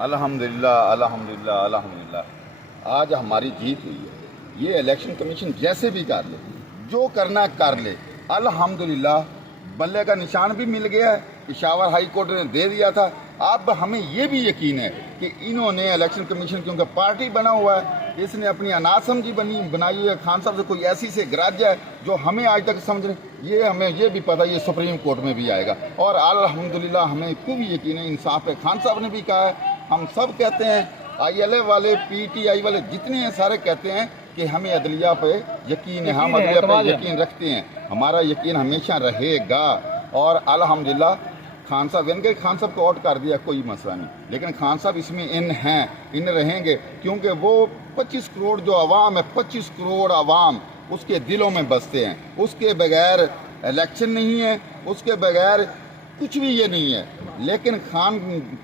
अल्हम्दुलिल्लाह अल्हम्दुलिल्लाह अल्हम्दुलिल्लाह आज हमारी जीत हुई है। ये इलेक्शन कमीशन जैसे भी कर ले, जो करना कर ले, अल्हम्दुलिल्लाह बल्ले का निशान भी मिल गया है, पेशावर हाई कोर्ट ने दे दिया था। अब हमें ये भी यकीन है कि इन्होंने इलेक्शन कमीशन क्योंकि पार्टी बना हुआ है, इसने अपनी अनासमझी बनाई हुई है। खान साहब से कोई ऐसी से ग्राह्य है जो हमें आज तक समझ रहे, ये हमें ये भी पता है ये सुप्रीम कोर्ट में भी आएगा। और अल्हम्दुलिल्लाह हमें खूब यकीन है, इंसाफ है। खान साहब ने भी कहा है, हम सब कहते हैं, ILA वाले PTI वाले जितने हैं सारे कहते हैं कि हमें अदलिया पे यकीन है, हम अदलिया पे यकीन रखते हैं, हमारा यकीन हमेशा रहेगा। और अल्हम्दुलिल्लाह खान साहब इनके खान साहब को आउट कर दिया, कोई मसला नहीं, लेकिन खान साहब इसमें इन हैं, इन रहेंगे, क्योंकि वो 25 करोड़ जो आवाम है, 25 करोड़ आवाम उसके दिलों में बसते हैं। उसके बगैर इलेक्शन नहीं है, उसके बगैर कुछ भी ये नहीं है। लेकिन खान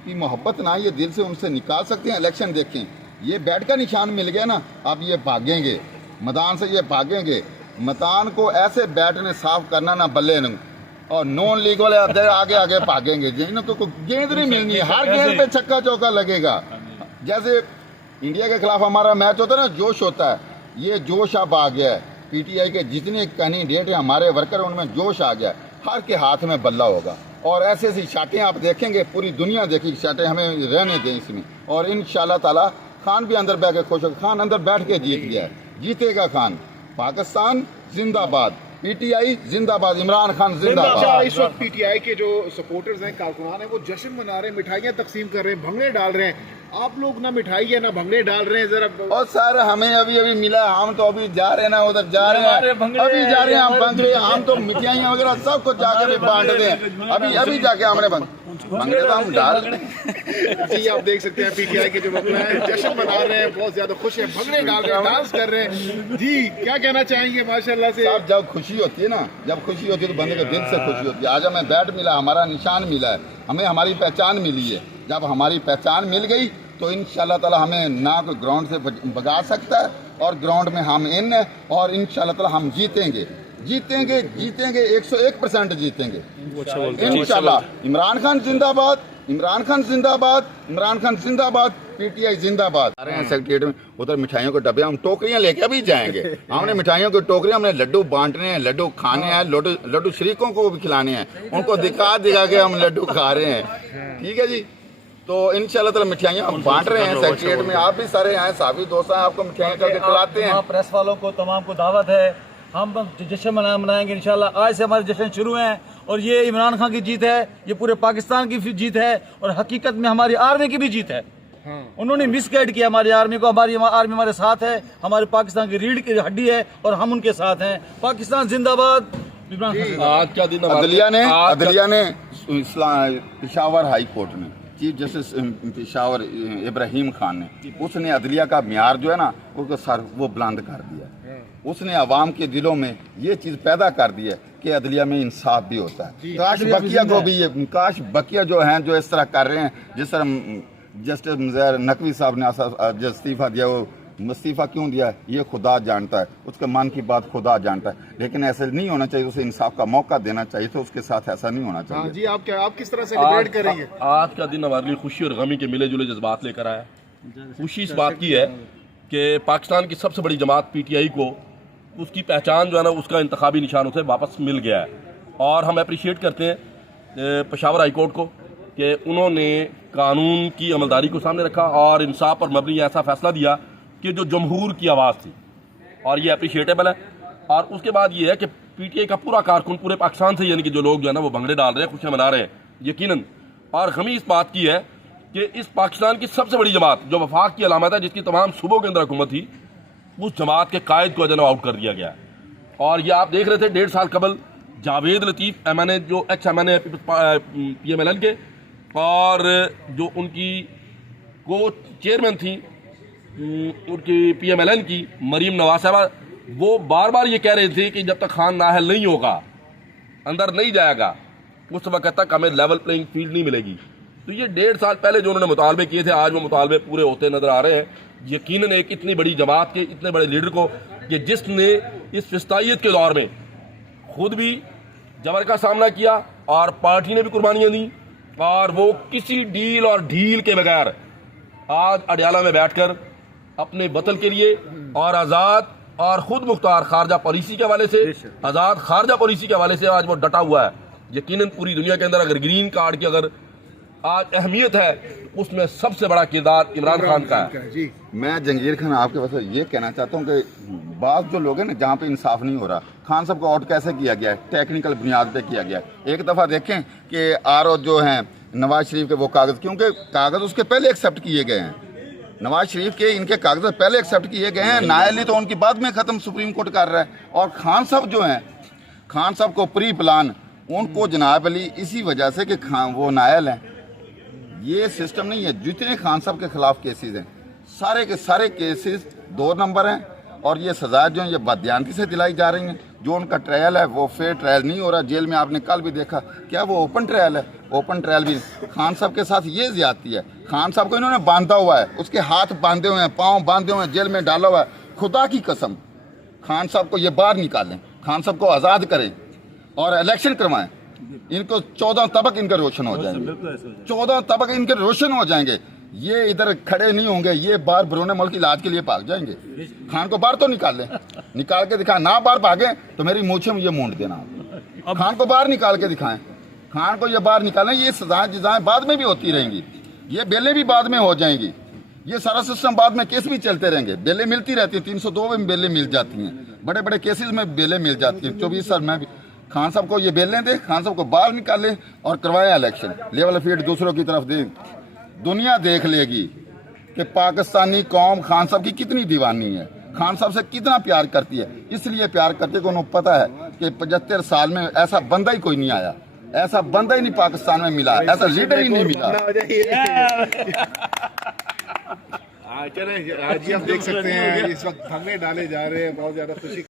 की मोहब्बत ना ये दिल से उनसे निकाल सकते हैं। इलेक्शन देखें, ये बैट का निशान मिल गया ना, अब ये भागेंगे मैदान से, ये भागेंगे मैदान को। ऐसे बैट ने साफ करना ना बल्ले ने, और नॉन लीग वाले आगे आगे भागेंगे, जिनको गेंद नहीं मिलनी है, हर गेंद पे छक्का चौका लगेगा। जैसे इंडिया के खिलाफ हमारा मैच होता है ना, जोश होता है, ये जोश अब आ गया है। PTI के जितने कैंडिडेट हैं हमारे वर्कर, उनमें जोश आ गया है, हर के हाथ में बल्ला होगा। और ऐसी ऐसी शाटें आप देखेंगे, पूरी दुनिया देखेगी शाटें, हमें रहने दें इसमें। और इंशाल्लाह ताला खान भी अंदर बैठ के खुश होगा। खान अंदर बैठ के जीत गया है, जीतेगा खान। पाकिस्तान जिंदाबाद, PTI जिंदाबाद, इमरान खान जिंदाबाद। इस वक्त PTI के जो सपोर्टर्स हैं, कारकुनान हैं, वो जश्न मना रहे हैं, मिठाइयाँ तकसीम कर रहे हैं, भंगड़े डाल रहे हैं। आप लोग ना मिठाई है ना भंगड़े डाल रहे हैं, जरा। और सर हमें अभी अभी मिला, हम तो अभी जा रहे हैं ना, उधर जा रहे हैं, अभी जा रहे हैं हम भंगड़े, हम तो मिठाइयाँ वगैरह सब कुछ जाकर बांट रहे हैं। अभी जाके हमने भंगड़े तो हम डाल जी, आप देख सकते हैं PTI के जो वकील हैं जश्न मना रहे हैं, बहुत ज्यादा खुश हैं, भंगड़े डाल रहे हैं, डांस कर रहे हैं। जी, क्या कहना चाहेंगे? माशाल्लाह से साहब, जब खुशी होती है ना, जब खुशी होती है तो बंदे के दिल से खुशी होती है। आज हमें बैट मिला, हमारा निशान मिला है, हमें हमारी पहचान मिली है। जब हमारी पहचान मिल गई तो इंशाल्लाह ताला हमें ना कोई ग्राउंड से भगा सकता है, और ग्राउंड में हम इन है, और इंशाल्लाह ताला हम जीतेंगे, जीतेंगे, जीतेंगे, 101% जीतेंगे इंशाल्लाह। इमरान खान जिंदाबाद, इमरान खान जिंदाबाद, इमरान खान जिंदाबाद, PTI जिंदाबाद। आ रहे हैं सेक्रेटरीट में, उधर मिठाइयों के डब्बे, हम टोकरियां लेके अभी जाएंगे। हमने मिठाइयों की टोकरियां, हमने लड्डू बांटने हैं, लड्डू खाने हैं, लड्डू शरीकों को भी खिलाने हैं, उनको दिखा के हम लड्डू खा रहे हैं। ठीक है जी, तो इंशाल्लाह ताला मिठाइयाँ हम बांट रहे हैं सेक्रेटरीट में। आप भी सारे आए, साफी दोस्त हैं, आपको मिठाइयाँ करके खिलाते हैं। प्रेस वालों को तमाम को दावत है, हम जश्न मनाएंगे इंशाल्लाह। आज से हमारे जश्न शुरू हैं, और ये इमरान खान की जीत है, ये पूरे पाकिस्तान की जीत है, और हकीकत में हमारी आर्मी की भी जीत है। उन्होंने मिसगाइड किया हमारी आर्मी को, हमारी आर्मी हमारे साथ है, हमारे पाकिस्तान की रीढ़ की हड्डी है, और हम उनके साथ हैं। पाकिस्तान जिंदाबाद, इमरान खान। आज क्या दिन, अदलिया ने पेशावर हाई कोर्ट ने, चीफ जस्टिस पेशावर इब्राहिम खान ने, उसने अदलिया का म्यार जो है ना, उसको सर वो बुलंद कर दिया। उसने आवाम के दिलों में ये चीज़ पैदा कर दी है कि अदलिया में इंसाफ भी होता है। काश बकिया को भी ये, काश बकिया जो हैं, जो इस तरह कर रहे हैं, जिस तरह जस्टिस मुज़र नकवी साहब ने जो इस्तीफ़ा दिया, वो इस्तीफ़ा क्यों दिया है ये खुदा जानता है, उसके मन की बात खुदा जानता है। लेकिन ऐसे नहीं होना चाहिए, उसे इंसाफ का मौका देना चाहिए, तो उसके साथ ऐसा नहीं होना चाहिए। जी, आप किस तरह सेलिब्रेट करेंगे? आज का दिन हमारे लिए खुशी और गमी के मिले जुले जज्बात लेकर आया। खुशी इस बात की है कि पाकिस्तान की सबसे बड़ी जमात PTI को उसकी पहचान जो है ना, उसका इंतखाबी निशान उसे वापस मिल गया है। और हम अप्रिशिएट करते हैं पेशावर हाई कोर्ट को कि उन्होंने कानून की अमलदारी को सामने रखा और इंसाफ पर मबनी ऐसा फैसला दिया कि जो जमहूर की आवाज़ थी, और ये अप्रिशिएटेबल है। और उसके बाद ये है कि PTI का पूरा कारकुन पूरे पाकिस्तान से, यानी कि जो लोग जो है ना वो भंगड़े डाल रहे हैं, खुशियाँ मना रहे हैं यकीनन। और गमी इस बात की है कि इस पाकिस्तान की सबसे बड़ी जमात जो वफाक की अलामत है, जिसकी तमाम सूबों के अंदर हुकूमत थी, उस जमात के कायद को जो आउट कर दिया गया। और ये आप देख रहे थे 1.5 साल कबल जावेद लतीफ़ MNA, जो ex-MNA PMLN के, और जो उनकी को चेयरमैन थी उनकी PMLN की मरीम नवाज साहबा, वो बार बार ये कह रहे थे कि जब तक खान नाअहल नहीं होगा, अंदर नहीं जाएगा, उस वक्त तक हमें लेवल प्लेइंग फील्ड नहीं मिलेगी। तो ये 1.5 साल पहले जो उन्होंने मुतालबे किए थे, आज वो मुतालबे पूरे होते नजर आ रहे हैं। यकीनन एक इतनी बड़ी जमात के इतने बड़े लीडर को, कि जिसने इस फिस्तायत के दौर में खुद भी जबर का सामना किया और पार्टी ने भी कुर्बानियाँ दी, और वो किसी डील और ढील के बगैर आज अडयाला में बैठकर अपने वतन के लिए और आज़ाद और खुद मुख्तार खारजा पॉलिसी के हवाले से, आज़ाद खारजा पॉलिसी के हवाले से आज वो डटा हुआ है। यकीनन पूरी दुनिया के अंदर अगर ग्रीन कार्ड की अगर आज अहमियत है, उसमें सबसे बड़ा किरदार इमरान खान का है। जी मैं जंगीर खान आपके पास ये कहना चाहता हूँ कि बात जो लोग हैं ना, जहाँ पे इंसाफ नहीं हो रहा, खान साहब को आउट कैसे किया गया है? टेक्निकल बुनियाद पे किया गया है। एक दफ़ा देखें कि आर जो हैं नवाज शरीफ के वो कागज़, क्योंकि कागज़ उसके पहले एक्सेप्ट किए गए हैं, नवाज शरीफ के इनके कागज़ पहले एक्सेप्ट किए गए हैं। नायल तो उनकी बाद में ख़त्म सुप्रीम कोर्ट कर रहा है। और खान साहब जो हैं, खान साहब को प्री प्लान उनको जनाब अली इसी वजह से कि खान वो नायल हैं। ये सिस्टम नहीं है। जितने खान साहब के खिलाफ केसेस हैं, सारे के सारे केसेस 2 नंबर हैं और ये सजा जो है ये बदयानती से दिलाई जा रही हैं। जो उनका ट्रायल है वो फेयर ट्रायल नहीं हो रहा। जेल में आपने कल भी देखा, क्या वो ओपन ट्रायल है? ओपन ट्रायल भी खान साहब के साथ ये ज्यादती है। खान साहब को इन्होंने बांधा हुआ है, उसके हाथ बांधे हुए हैं, पाँव बांधे हुए हैं, जेल में डाला हुआ है। खुदा की कसम खान साहब को ये बाहर निकालें, खान साहब को आज़ाद करें और इलेक्शन करवाएं। इनको 14 तबक इनके रोशन हो जाएंगे, 14 तबक इनके रोशन हो जाएंगे। ये इधर खड़े नहीं होंगे, ये बाहर बरूने मुल्क इलाज के लिए भाग जाएंगे। खान को बाहर तो निकाल लें, निकाल के दिखाएं। ना बाहर भागे तो मेरी मूछें मुझे मूंड देना। खान को बाहर निकाल के दिखाएं, खान को ये बाहर निकालें। ये सजाएं जिजाएं बाद में भी होती रहेंगी, ये बेलें भी बाद में हो जाएंगी, ये सारा सिस्टम बाद में केस भी चलते रहेंगे। बेलें मिलती रहती हैं, 302 में बेलें मिल जाती हैं, बड़े बड़े केसेस में बेलें मिल जाती हैं। 24 साल में भी खान साहब को ये बेलें दे, खान साहब को बाहर निकालें और करवाएं इलेक्शन। लेवल फीड दूसरों की तरफ दें, दुनिया देख लेगी कि पाकिस्तानी कौम खान साहब की कितनी दीवानी है, खान साहब से कितना प्यार करती है। इसलिए प्यार करते कि उन्हें पता है कि 75 साल में ऐसा बंदा ही कोई नहीं आया, ऐसा बंदा ही नहीं पाकिस्तान में मिला, ऐसा लीडर ही नहीं मिला। चले आज ही हम देख सकते हैं इस वक्त धरने डाले जा रहे हैं, बहुत ज्यादा खुशी